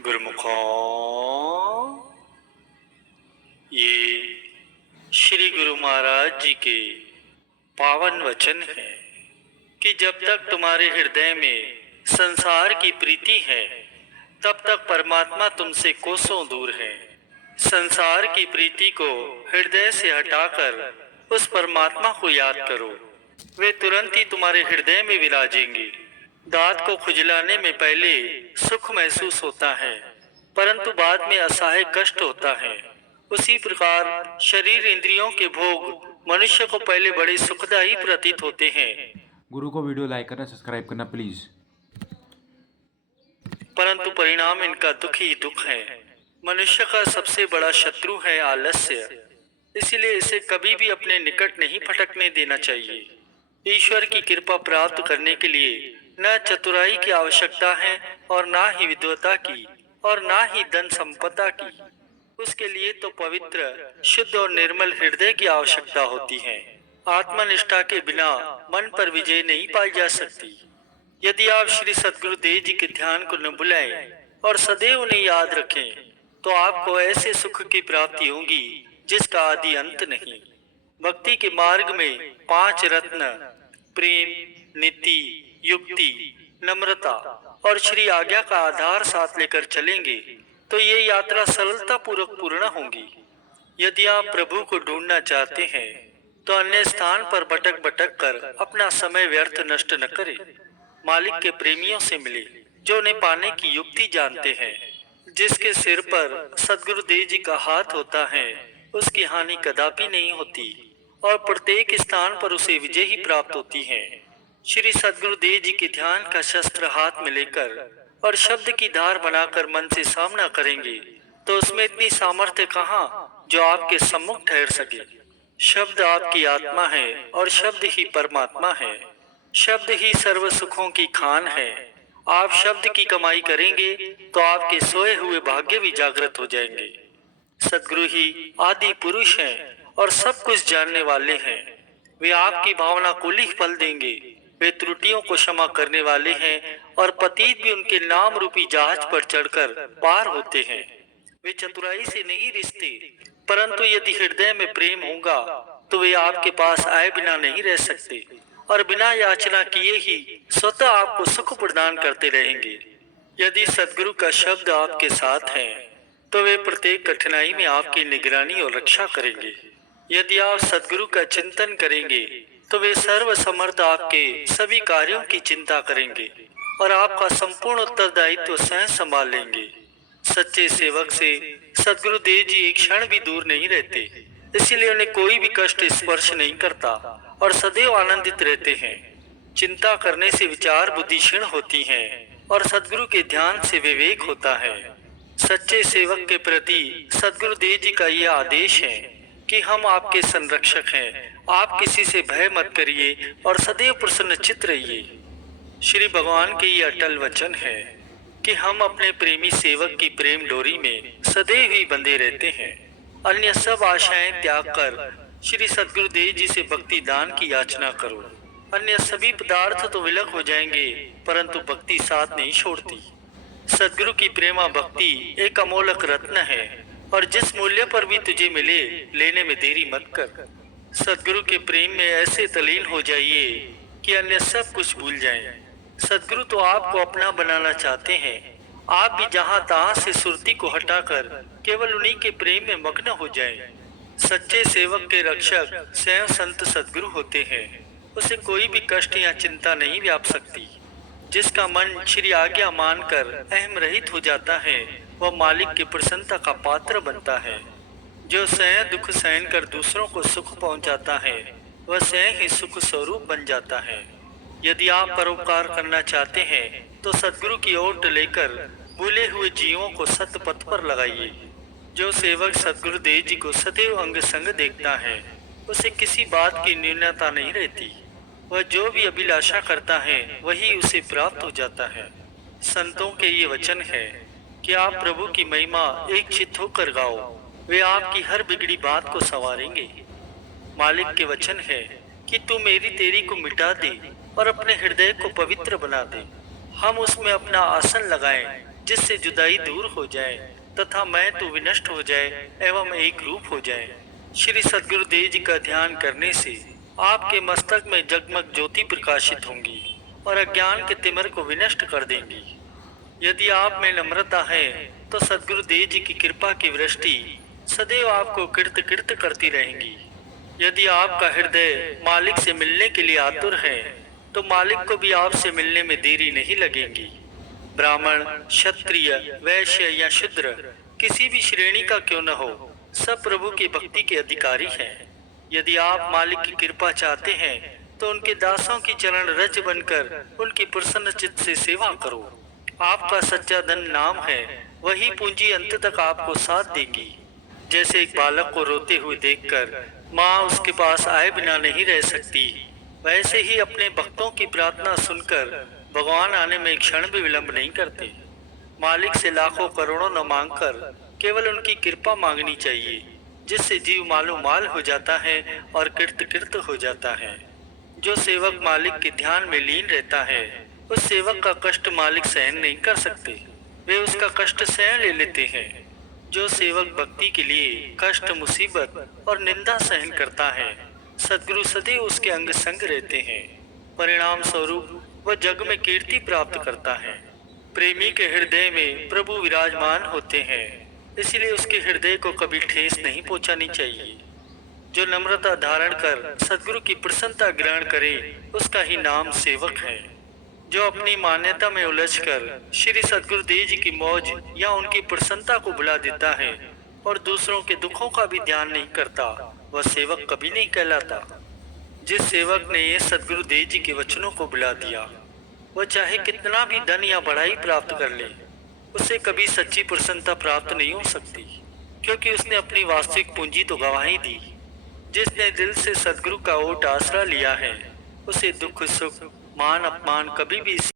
गुरुमुखों, ये श्री गुरु महाराज जी के पावन वचन है कि जब तक तुम्हारे हृदय में संसार की प्रीति है तब तक परमात्मा तुमसे कोसों दूर है। संसार की प्रीति को हृदय से हटाकर उस परमात्मा को याद करो, वे तुरंत ही तुम्हारे हृदय में विराजेंगे। दांत को खुजलाने में पहले सुख महसूस होता है, परंतु बाद में असहाय कष्ट होता है। उसी प्रकार शरीर इंद्रियों के भोग मनुष्य को पहले बड़े सुखदायी प्रतीत होते हैं, गुरु को वीडियो लाइक करना, सब्सक्राइब करना प्लीज। परंतु परिणाम इनका दुख ही दुख है। मनुष्य का सबसे बड़ा शत्रु है आलस्य, इसलिए इसे कभी भी अपने निकट नहीं फटकने देना चाहिए। ईश्वर की कृपा प्राप्त करने के लिए न चतुराई की आवश्यकता है और ना ही विद्वता की और ना ही धन संपदा की। उसके लिए तो पवित्र, शुद्ध और निर्मल हृदय की आवश्यकता होती है। आत्मनिष्ठा के बिना मन पर विजय नहीं पाई जा सकती। यदि आप श्री सद्गुरु देव जी के ध्यान को न बुलाएं और सदैव उन्हें याद रखें, तो आपको ऐसे सुख की प्राप्ति होगी जिसका आदि अंत नहीं। भक्ति के मार्ग में 5 रत्न प्रेम, नीति, युक्ति, नम्रता और श्री आज्ञा का आधार साथ लेकर चलेंगे तो ये यात्रा सरलता पूर्वक पूर्ण होगी। यदि आप प्रभु को ढूंढना चाहते हैं तो अन्य स्थान पर भटक भटक कर अपना समय व्यर्थ नष्ट न करें। मालिक के प्रेमियों से मिले जो उन्हें पाने की युक्ति जानते हैं। जिसके सिर पर सद्गुरु देव जी का हाथ होता है उसकी हानि कदापि नहीं होती और प्रत्येक स्थान पर उसे विजय ही प्राप्त होती है। श्री सद्गुरु देव जी के ध्यान का शस्त्र हाथ में लेकर और शब्द की धार बनाकर मन से सामना करेंगे तो उसमें इतनी सामर्थ्य कहाँ जो आपके सम्मुख ठहर सके। शब्द आपकी आत्मा है और शब्द ही परमात्मा है। शब्द ही सर्व सुखों की खान है। आप शब्द की कमाई करेंगे तो आपके सोए हुए भाग्य भी जागृत हो जाएंगे। सद्गुरु ही आदि पुरुष हैं और सब कुछ जानने वाले हैं। वे आपकी भावना को ही फल देंगे। वे त्रुटियों को क्षमा करने वाले हैं और पतित भी उनके नाम रूपी जहाज पर चढ़कर पार होते हैं। वे चतुराई से नहीं रिश्ते, परंतु यदि हृदय में प्रेम होगा तो वे आपके पास आए बिना नहीं रह सकते और बिना याचना किए ही स्वतः आपको सुख प्रदान करते रहेंगे। यदि सद्गुरु का शब्द आपके साथ है तो वे प्रत्येक कठिनाई में आपकी निगरानी और रक्षा करेंगे। यदि आप सद्गुरु का चिंतन करेंगे तो वे सर्व समर्थ आपके सभी कार्यों की चिंता करेंगे और आपका संपूर्ण उत्तरदायित्व स्वयं संभाल लेंगे। सच्चे सेवक से सद्गुरु देव जी एक क्षण भी दूर नहीं रहते, इसीलिए उन्हें कोई भी कष्ट स्पर्श नहीं करता और सदैव आनंदित रहते हैं। चिंता करने से विचार बुद्धि क्षीण होती है और सद्गुरु के ध्यान से विवेक होता है। सच्चे सेवक के प्रति सद्गुरु देव जी का यह आदेश है कि हम आपके संरक्षक हैं। आप किसी से भय मत करिए और सदैव प्रसन्न चित्त रहिए। श्री भगवान के ये अटल वचन है कि हम अपने प्रेमी सेवक की प्रेम डोरी में सदैव ही बंधे रहते हैं। अन्य सब आशाएं त्याग कर श्री सद्गुरु देव जी से भक्ति दान की याचना करो। अन्य सभी पदार्थ तो विलक हो जाएंगे, परंतु भक्ति साथ नहीं छोड़ती। सद्गुरु की प्रेमा भक्ति एक अमोलक रत्न है और जिस मूल्य पर भी तुझे मिले लेने में देरी मत कर। सद्गुरु के प्रेम में ऐसे तलीन हो जाइए कि अन्य सब कुछ भूल जाएं। सद्गुरु तो आपको अपना बनाना चाहते हैं। आप भी जहाँ तहाँ से सुरती को हटाकर केवल उन्हीं के प्रेम में मग्न हो जाएं। सच्चे सेवक के रक्षक स्वयं संत सद्गुरु होते हैं। उसे कोई भी कष्ट या चिंता नहीं व्याप सकती। जिसका मन श्री आज्ञा मानकर अहम रहित हो जाता है वह मालिक की प्रसन्नता का पात्र बनता है। जो स्वयं दुख सहन कर दूसरों को सुख पहुंचाता है वह स्वयं ही सुख स्वरूप बन जाता है। यदि आप परोपकार करना चाहते हैं तो सद्गुरु की ओट लेकर भूले हुए जीवों को सत्य पथ पर लगाइए। जो सेवक सद्गुरु देव जी को सदैव अंग संग देखता है उसे किसी बात की न्यूनता नहीं रहती। वह जो भी अभिलाषा करता है वही उसे प्राप्त हो जाता है। संतों के ये वचन है कि आप प्रभु की महिमा एक चित्त होकर गाओ, वे आपकी हर बिगड़ी बात को संवारेंगे। मालिक के वचन है कि तू मेरी तेरी को मिटा दे और अपने हृदय को पवित्र बना दे। हम उसमें अपना आसन लगाएं जिससे जुदाई दूर हो जाए तथा मैं तू विनष्ट हो जाए एवं एक रूप हो जाए। श्री सद्गुरुदेव जी का ध्यान करने से आपके मस्तक में जगमग ज्योति प्रकाशित होंगी और अज्ञान के तिमिर को विनष्ट कर देंगी। यदि आप में नम्रता है तो सद्गुरुदेव जी की कृपा की वृष्टि सदैव आपको कीर्त कीर्त करती रहेंगी। यदि आपका हृदय मालिक से मिलने के लिए आतुर है तो मालिक को भी आपसे मिलने में देरी नहीं लगेगी। ब्राह्मण, क्षत्रिय, वैश्य या शूद्र किसी भी श्रेणी का क्यों न हो, सब प्रभु की भक्ति के अधिकारी हैं। यदि आप मालिक की कृपा चाहते हैं तो उनके दासों की चरण रज बनकर उनकी प्रसन्न चित्त से सेवा करो। आपका सच्चा धन नाम है, वही पूंजी अंत तक आपको साथ देगी। जैसे एक बालक को रोते हुए देखकर माँ उसके पास आए बिना नहीं रह सकती, वैसे ही अपने भक्तों की प्रार्थना सुनकर भगवान आने में एक क्षण भी विलंब नहीं करते। मालिक से लाखों करोड़ों न मांगकर केवल उनकी कृपा मांगनी चाहिए, जिससे जीव मालो माल हो जाता है और कीर्त कीर्त हो जाता है। जो सेवक मालिक के ध्यान में लीन रहता है, उस सेवक का कष्ट मालिक सहन नहीं कर सकते, वे उसका कष्ट सहन ले लेते हैं। जो सेवक भक्ति के लिए कष्ट, मुसीबत और निंदा सहन करता है, सद्गुरु सदैव उसके अंग संग रहते हैं। परिणाम स्वरूप वह जग में कीर्ति प्राप्त करता है। प्रेमी के हृदय में प्रभु विराजमान होते हैं, इसलिए उसके हृदय को कभी ठेस नहीं पहुंचानी चाहिए। जो नम्रता धारण कर सद्गुरु की प्रसन्नता ग्रहण करे, उसका ही नाम सेवक है। जो अपनी मान्यता में उलझकर श्री सद्गुरुदेव जी की मौज या उनकी प्रसन्नता को भुला देता है और दूसरों के दुखों का भी ध्यान नहीं करता, वह सेवक कभी नहीं कहलाता। जिस सेवक ने ये सद्गुरुदेव जी के वचनों को भुला दिया, वह चाहे कितना भी धन या बढ़ाई प्राप्त कर ले, उसे कभी सच्ची प्रसन्नता प्राप्त नहीं हो सकती, क्योंकि उसने अपनी वास्तविक पूंजी तो गंवाई दी। जिसने दिल से सद्गुरु का ओट आसरा लिया है, उसे दुख सुख मान अपमान कभी भी